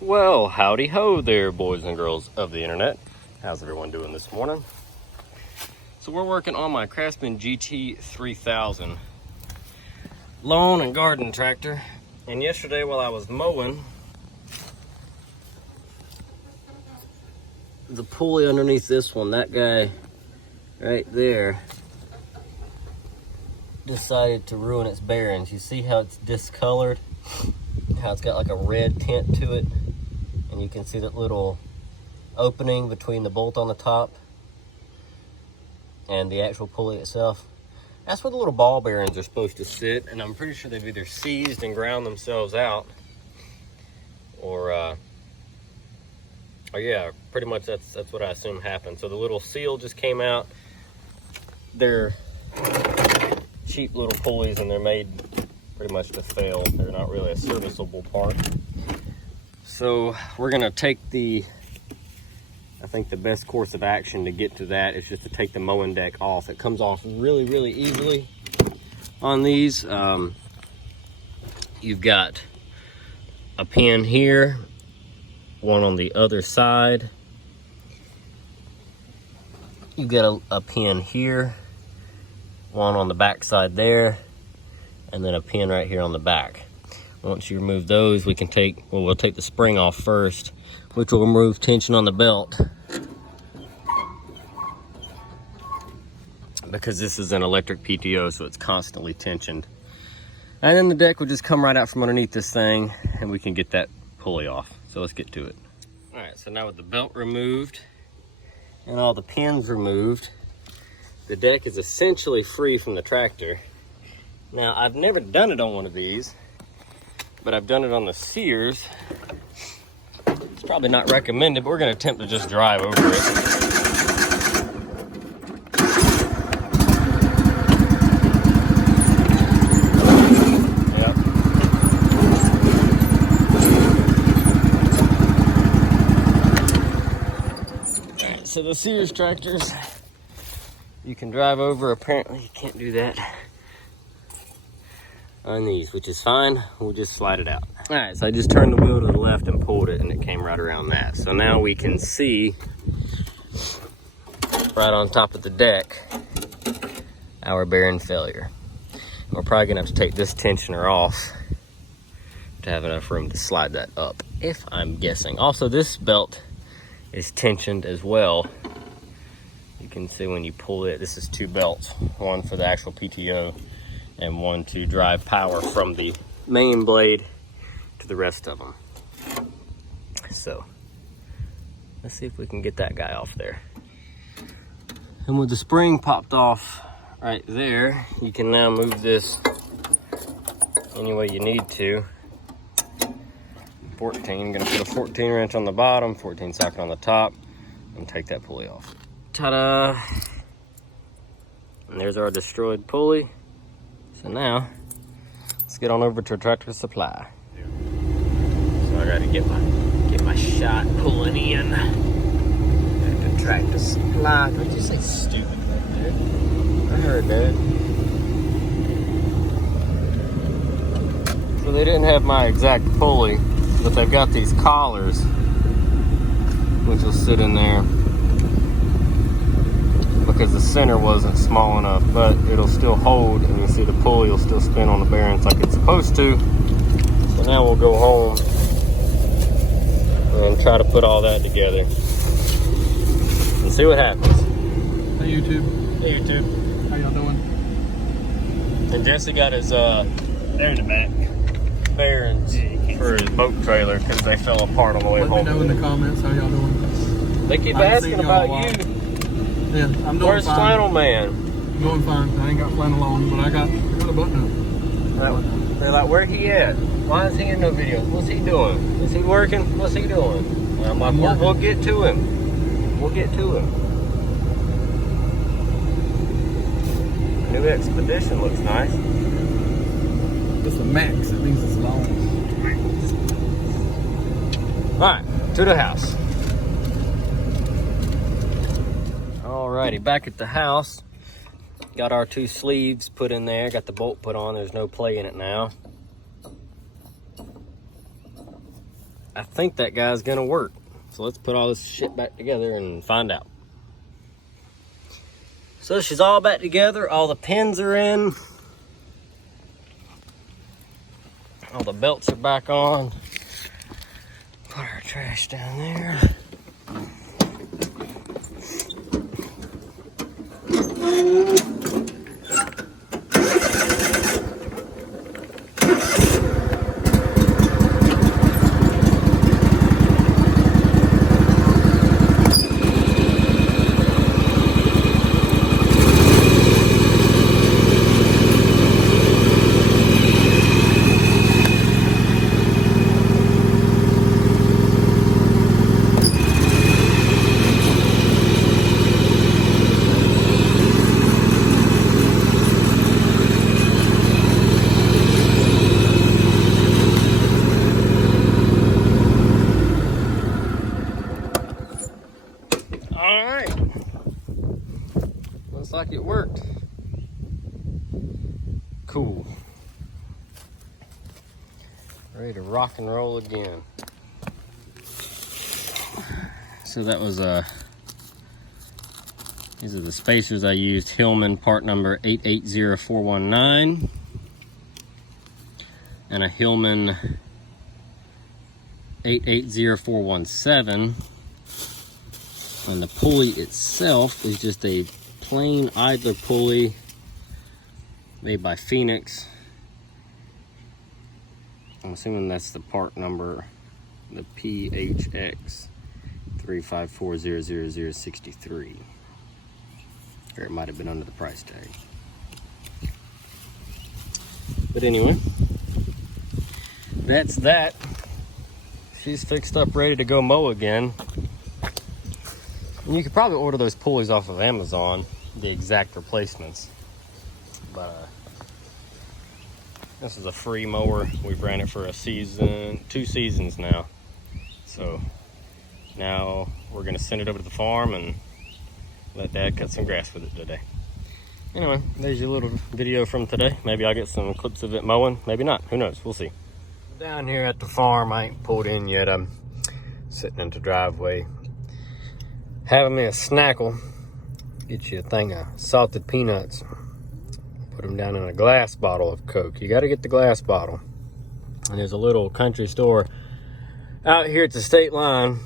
Well, howdy ho there, boys and girls of the internet. How's everyone doing this morning? So we're working on my Craftsman GT3000 lawn and garden tractor. And yesterday while I was mowing, the pulley underneath this one, that guy right there, decided to ruin its bearings. You see how it's discolored? How it's got like a red tint to it? And you can see that little opening between the bolt on the top and the actual pulley itself. That's where the little ball bearings are supposed to sit, and I'm pretty sure they've either seized and ground themselves out, or yeah, pretty much that's what I assume happened. So the little seal just came out. They're cheap little pulleys, and they're made pretty much to fail. They're not really a serviceable part. So we're gonna take I think the best course of action to get to that is just to take the mowing deck off. It comes off really, really easily on these. You've got a pin here, one on the other side. You've got a pin here, one on the back side there, and then a pin right here on the back. Once you remove those, we'll take the spring off first, which will remove tension on the belt, because this is an electric PTO, so it's constantly tensioned. And then the deck will just come right out from underneath this thing, and we can get that pulley off. So let's get to it. All right, so now with the belt removed and all the pins removed, the deck is essentially free from the tractor. Now, I've never done it on one of these, but I've done it on the Sears. It's probably not recommended, but we're gonna attempt to just drive over it. Yep. All right, so the Sears tractors, you can drive over. Apparently you can't do that on these, which is fine. We'll just slide it out. All right, so I just turned the wheel to the left and pulled it, and it came right around that. So now we can see right on top of the deck our bearing failure. We're probably gonna have to take this tensioner off to have enough room to slide that up, if I'm guessing. Also, this belt is tensioned as well. You can see when you pull it, this is two belts, one for the actual PTO and one to drive power from the main blade to the rest of them. So let's see if we can get that guy off there. And with the spring popped off right there, you can now move this any way you need to. 14, gonna put a 14 wrench on the bottom, 14 socket on the top, and take that pulley off. Ta-da! And there's our destroyed pulley. So now, let's get on over to Tractor Supply. So I gotta get my shot pulling in at the Tractor Supply. Did you say stupid right there? I heard that. So they didn't have my exact pulley, but they've got these collars, which will sit in there, because the center wasn't small enough, but it'll still hold, and you see the pulley will still spin on the bearings like it's supposed to. So now we'll go home and try to put all that together and see what happens. Hey YouTube. Hey YouTube. How y'all doing? And Jesse got his they're in the back bearings for his boat trailer because they fell apart on the way home. Let me know in the comments how y'all doing. They keep asking about you. Yeah, I'm doing Where's fine. Flannel Man? I'm doing fine. I ain't got flannel on, but I got a button up. They're like, where he at? Why is he in no video? What's he doing? Is he working? What's he doing? And I'm like, we'll get to him. We'll get to him. New Expedition looks nice. It's a max. It means it's long. All right, to the house. Alrighty, back at the house. Got our two sleeves put in there. Got the bolt put on. There's no play in it now. I think that guy's gonna work. So let's put all this shit back together and find out. So she's all back together. All the pins are in. All the belts are back on. Put our trash down there. Looks like it worked. Cool. Ready to rock and roll again. So that was these are the spacers I used. Hillman part number 880419 and a Hillman 880417. And the pulley itself is just a plain idler pulley made by Phoenix. I'm assuming that's the part number, the PHX 354000063. Or it might have been under the price tag. But anyway, that's that. She's fixed up, ready to go mow again. And you could probably order those pulleys off of Amazon, the exact replacements. But this is a free mower. We've ran it for a season, 2 seasons now. So now we're gonna send it over to the farm and let Dad cut some grass with it today. Anyway, there's your little video from today. Maybe I'll get some clips of it mowing, maybe not, who knows, we'll see. Down here at the farm, I ain't pulled in yet. I'm sitting in the driveway having me a snackle. Get you a thing of salted peanuts. Put them down in a glass bottle of Coke. You got to get the glass bottle. And there's a little country store out here at the state line,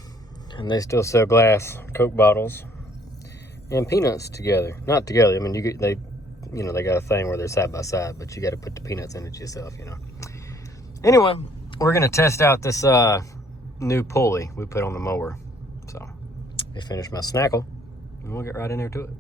and they still sell glass Coke bottles and peanuts together. Not together. I mean, they got a thing where they're side by side, but you got to put the peanuts in it yourself, you know. Anyway, we're gonna test out this new pulley we put on the mower. So, let me finish my snackle, and we'll get right in there to it.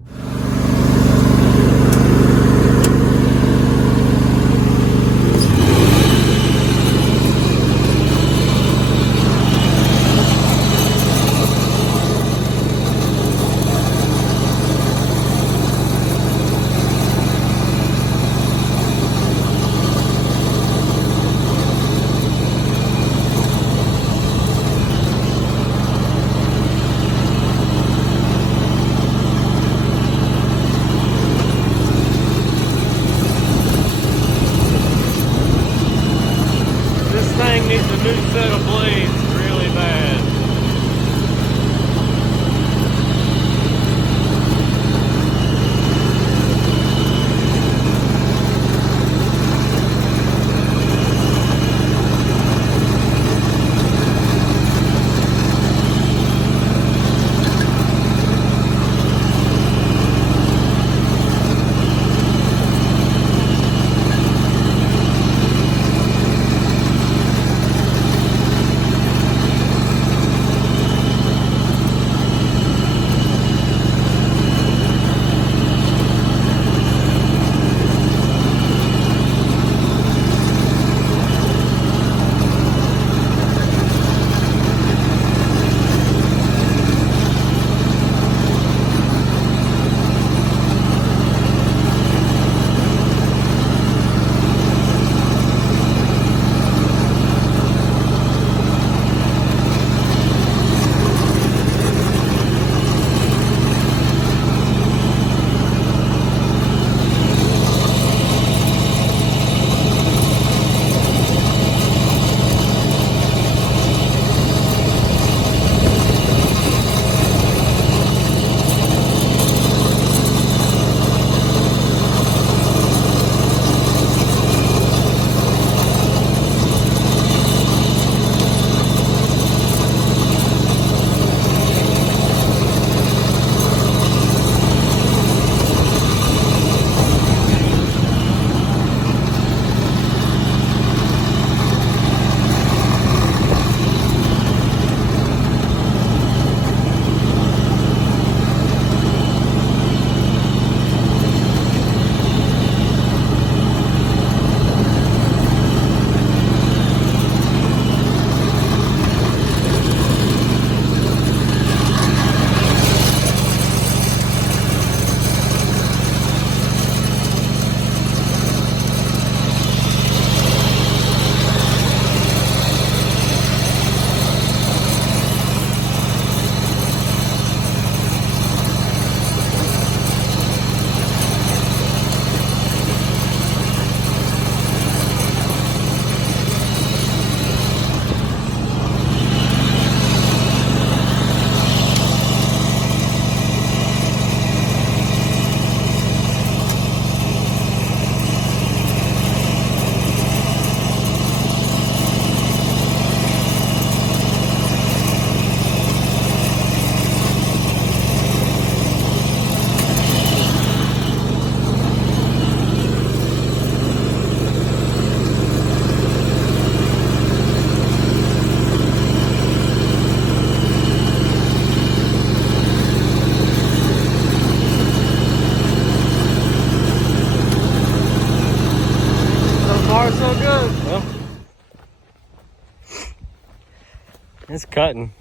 It's cutting.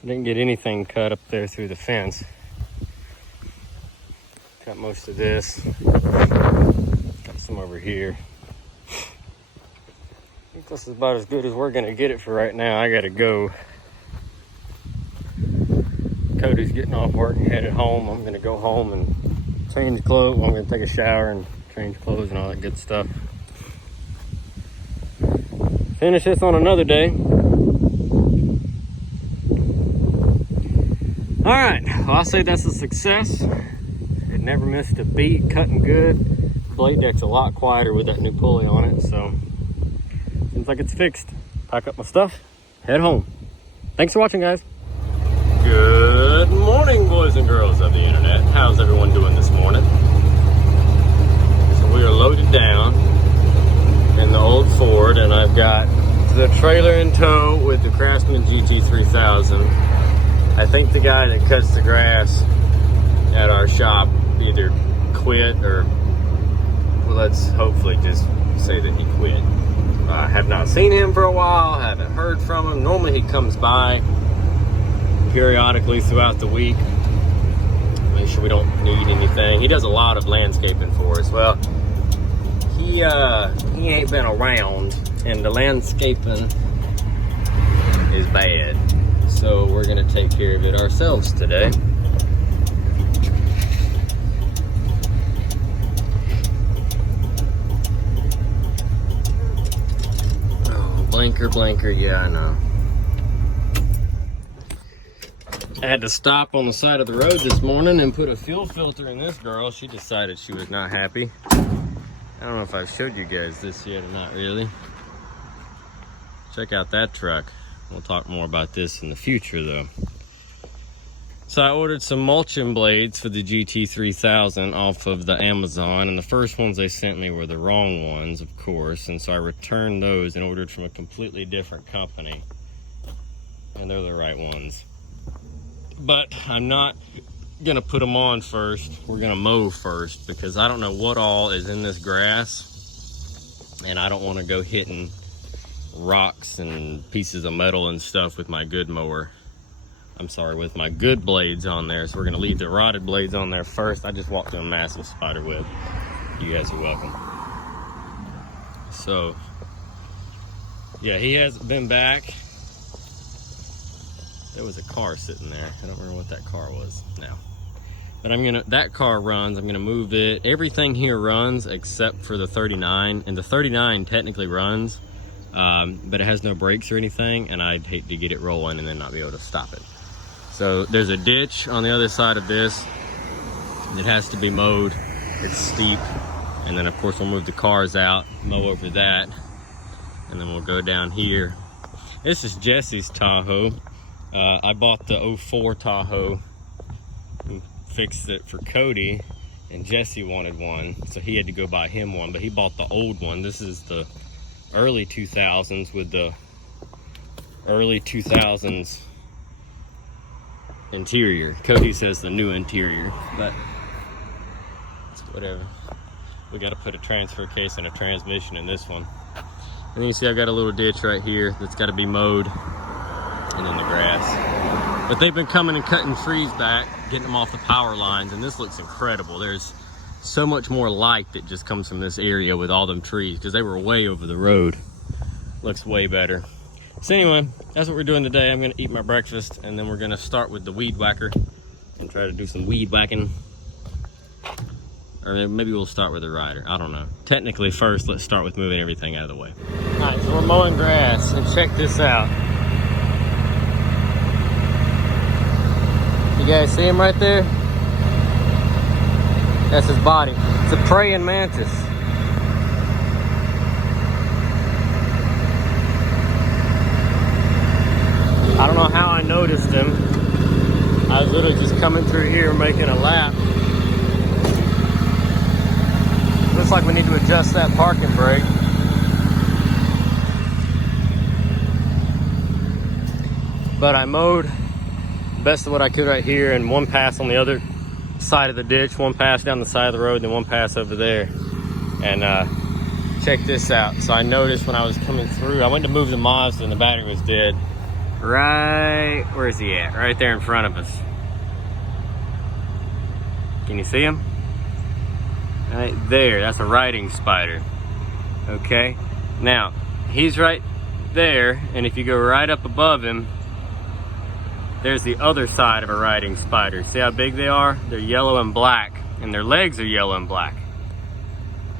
Didn't get anything cut up there through the fence. Cut most of this. Got some over here. I think this is about as good as we're gonna get it for right now. I gotta go. Cody's getting off work and headed home. I'm gonna go home and change clothes. I'm gonna take a shower and change clothes and all that good stuff. Finish this on another day. All right, well, I'll say that's a success. It never missed a beat, cutting good. Blade deck's a lot quieter with that new pulley on it, so seems like it's fixed. Pack up my stuff, head home. Thanks for watching, guys. Good morning, boys and girls of the internet. How's everyone doing this morning? So we are loaded down in the old Ford, and I've got the trailer in tow with the Craftsman GT3000. I think the guy that cuts the grass at our shop either quit or, well, let's hopefully just say that he quit. I have not seen him for a while, haven't heard from him. Normally he comes by periodically throughout the week, make sure we don't need anything. He does a lot of landscaping for us. Well, he ain't been around, and the landscaping is bad. So we're gonna take care of it ourselves today. Oh, blinker, yeah, I know. I had to stop on the side of the road this morning and put a fuel filter in this girl. She decided she was not happy. I don't know if I've showed you guys this yet or not really. Check out that truck. We'll talk more about this in the future though. So I ordered some mulching blades for the GT3000 off of the Amazon, and the first ones they sent me were the wrong ones, of course, and so I returned those and ordered from a completely different company, and they're the right ones. But I'm not gonna put them on first. We're gonna mow first, because I don't know what all is in this grass, and I don't want to go hitting rocks and pieces of metal and stuff with my good mower. I'm sorry, with my good blades on there. So we're gonna leave the rotted blades on there first. I just walked through a massive spider web. You guys are welcome. So yeah, he hasn't been back. There was a car sitting there. I don't remember what that car was now. But that car runs, I'm gonna move it. Everything here runs except for the 39, and the 39 technically runs, but it has no brakes or anything, and I'd hate to get it rolling and then not be able to stop it. So there's a ditch on the other side of this. It has to be mowed. It's steep. And then of course we'll move the cars out, mow over that, and then we'll go down here. This is Jesse's Tahoe. I bought the 04 Tahoe and fixed it for Cody, and Jesse wanted one, so he had to go buy him one, but he bought the old one. This is the early 2000s with the early 2000s interior. Cody says the new interior, but it's whatever. We got to put a transfer case and a transmission in this one. And then you see I've got a little ditch right here that's got to be mowed, and then the grass. But they've been coming and cutting trees back, getting them off the power lines, and this looks incredible. There's so much more light that just comes from this area with all them trees, because they were way over the road. Looks way better. So anyway, that's what we're doing today. I'm gonna eat my breakfast, and then we're gonna start with the weed whacker and try to do some weed whacking. Or maybe we'll start with the rider, I don't know. Technically first, let's start with moving everything out of the way. All right, so we're mowing grass, and check this out. You guys see him right there? That's his body. It's a praying mantis. I don't know how I noticed him. I was literally just coming through here making a lap. Looks like we need to adjust that parking brake. But I mowed the best of what I could right here, and one pass on the other side of the ditch, one pass down the side of the road, and then one pass over there. And check this out. So I noticed when I was coming through, I went to move the Mazda and the battery was dead. Right, where is he at? Right there in front of us. Can you see him? Right there, that's a riding spider. Okay, now he's right there, and if you go right up above him, there's the other side of a riding spider. See how big they are? They're yellow and black, and their legs are yellow and black.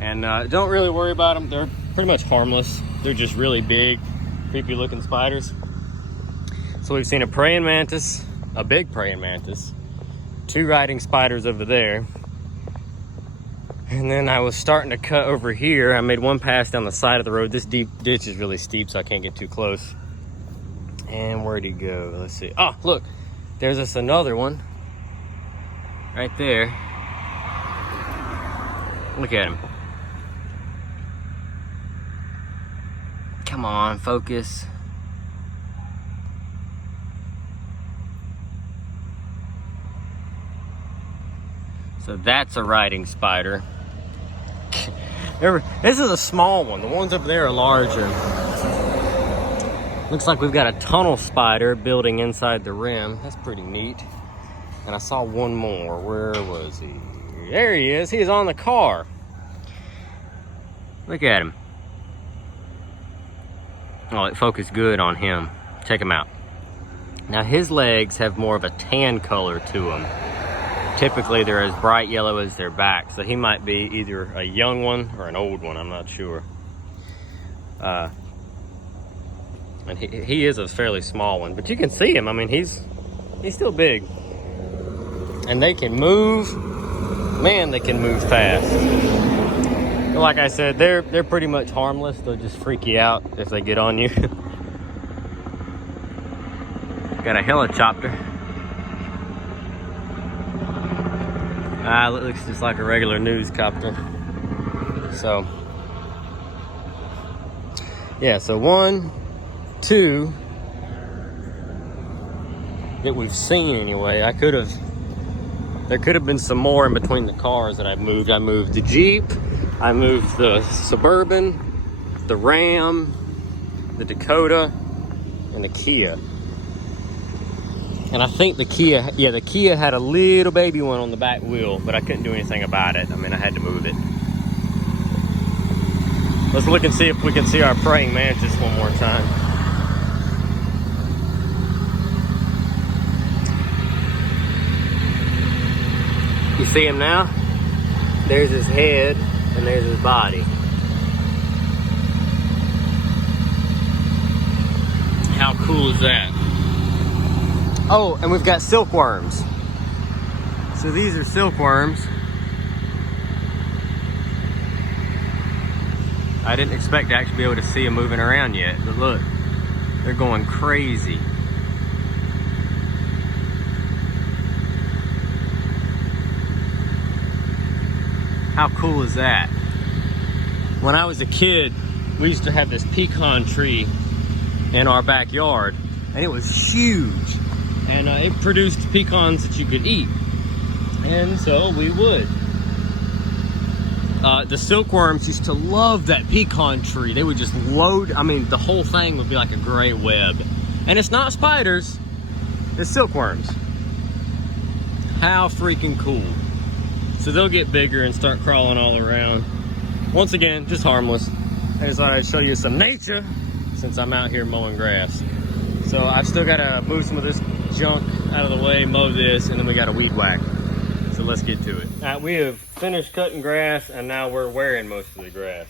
And don't really worry about them. They're pretty much harmless. They're just really big, creepy looking spiders. So we've seen a praying mantis, a big praying mantis, 2 riding spiders over there. And then I was starting to cut over here. I made one pass down the side of the road. This deep ditch is really steep, so I can't get too close. And where'd he go? Let's see. Oh, look, there's this another one right there. Look at him. Come on, focus. So that's a riding spider. This is a small one. The ones over there are larger. Looks like we've got a tunnel spider building inside the rim. That's pretty neat. And I saw one more. Where was he? There he is. He's on the car. Look at him. Oh, it focused good on him. Check him out. Now his legs have more of a tan color to them. Typically they're as bright yellow as their back, so he might be either a young one or an old one, I'm not sure. And he is a fairly small one, but you can see him. I mean, he's still big. And they can move. Man, they can move fast. But like I said, they're pretty much harmless. They'll just freak you out if they get on you. Got a helicopter. It looks just like a regular news copter. So, yeah, so 1, 2 that we've seen anyway. There could have been some more in between the cars that I moved. I moved the Jeep, I moved the Suburban, the Ram, the Dakota, and the Kia. And I think the Kia had a little baby one on the back wheel, but I couldn't do anything about it. I mean, I had to move it. Let's look and see if we can see our praying mantis one more time. You see him now? There's his head and there's his body. How cool is that? Oh, and we've got silkworms. So these are silkworms. I didn't expect to actually be able to see them moving around yet, but look, they're going crazy. How cool is that? When I was a kid, we used to have this pecan tree in our backyard, and it was huge. And it produced pecans that you could eat. And so we would. The silkworms used to love that pecan tree. They would just load, I mean, the whole thing would be like a gray web. And it's not spiders, it's silkworms. How freaking cool. So they'll get bigger and start crawling all around. Once again, just harmless. I just thought I'd show you some nature since I'm out here mowing grass. So I've still got to move some of this junk out of the way, mow this, and then we got to weed whack. So let's get to it. We have finished cutting grass, and now we're wearing most of the grass.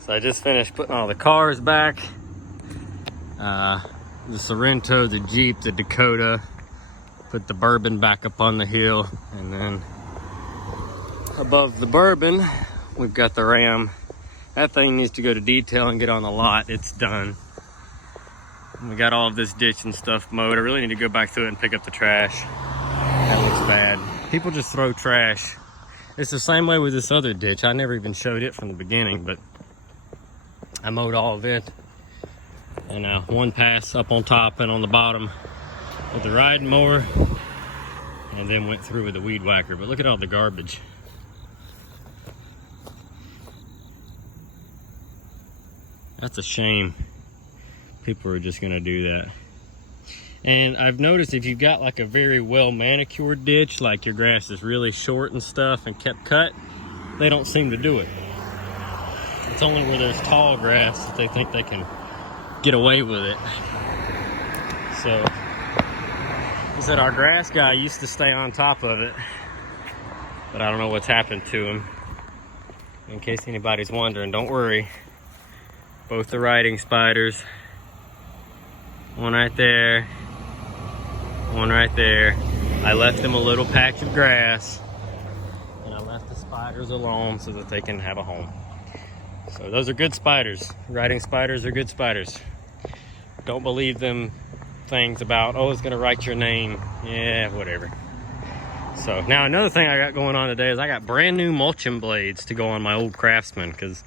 So I just finished putting all the cars back. The Sorrento, the Jeep, the Dakota. Put the Bourbon back up on the hill. And then above the Bourbon, we've got the Ram. That thing needs to go to detail and get on the lot. It's done. We got all of this ditch and stuff mowed. I really need to go back through it and pick up the trash. That looks bad. People just throw trash. It's the same way with this other ditch. I never even showed it from the beginning, but I mowed all of it. And one pass up on top and on the bottom with the riding mower, and then went through with the weed whacker. But look at all the garbage. That's a shame. People are just gonna do that. And I've noticed if you've got like a very well manicured ditch, like your grass is really short and stuff and kept cut, they don't seem to do it. It's only where there's tall grass that they think they can get away with it. So, he said our grass guy used to stay on top of it, but I don't know what's happened to him. In case anybody's wondering, don't worry. Both the riding spiders, one right there, one right there. I left them a little patch of grass, and I left the spiders alone so that they can have a home. So those are good spiders. Riding spiders are good spiders. Don't believe them things about, oh, it's gonna write your name. Yeah, whatever. So now another thing I got going on today is I got brand new mulching blades to go on my old Craftsman, because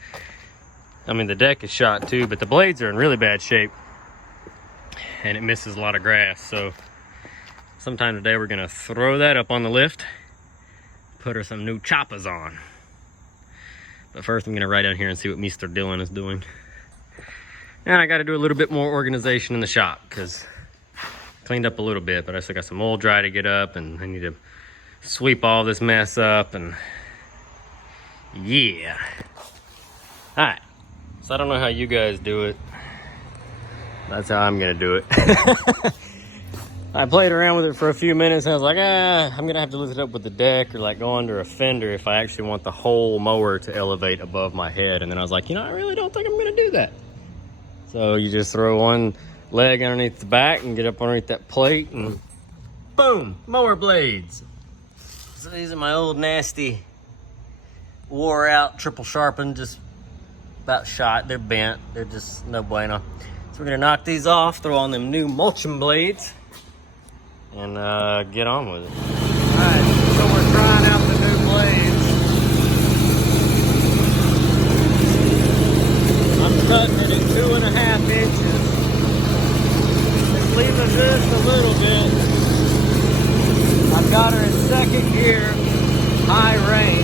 I mean the deck is shot too, but the blades are in really bad shape and it misses a lot of grass. So sometime today we're gonna throw that up on the lift, put her some new choppers on. But first I'm gonna ride down here and see what Mr. Dylan is doing. And I gotta do a little bit more organization in the shop, because cleaned up a little bit, but I still got some old dry to get up, and I need to sweep all this mess up, and yeah. All right, so I don't know how you guys do it. That's how I'm gonna do it. I played around with it for a few minutes and I was like, I'm gonna have to lift it up with the deck or like go under a fender if I actually want the whole mower to elevate above my head. And then I was like, I really don't think I'm gonna do that. So you just throw one leg underneath the back and get up underneath that plate and boom, mower blades. So these are my old nasty, wore out, triple sharpened, just about shot. They're bent, they're just no bueno. So we're gonna knock these off, throw on them new mulching blades, and get on with it. All right, so we're trying out the new blades. I'm cutting it at 2.5 inches. Just leaving just a little bit. I've got her in second gear, high range.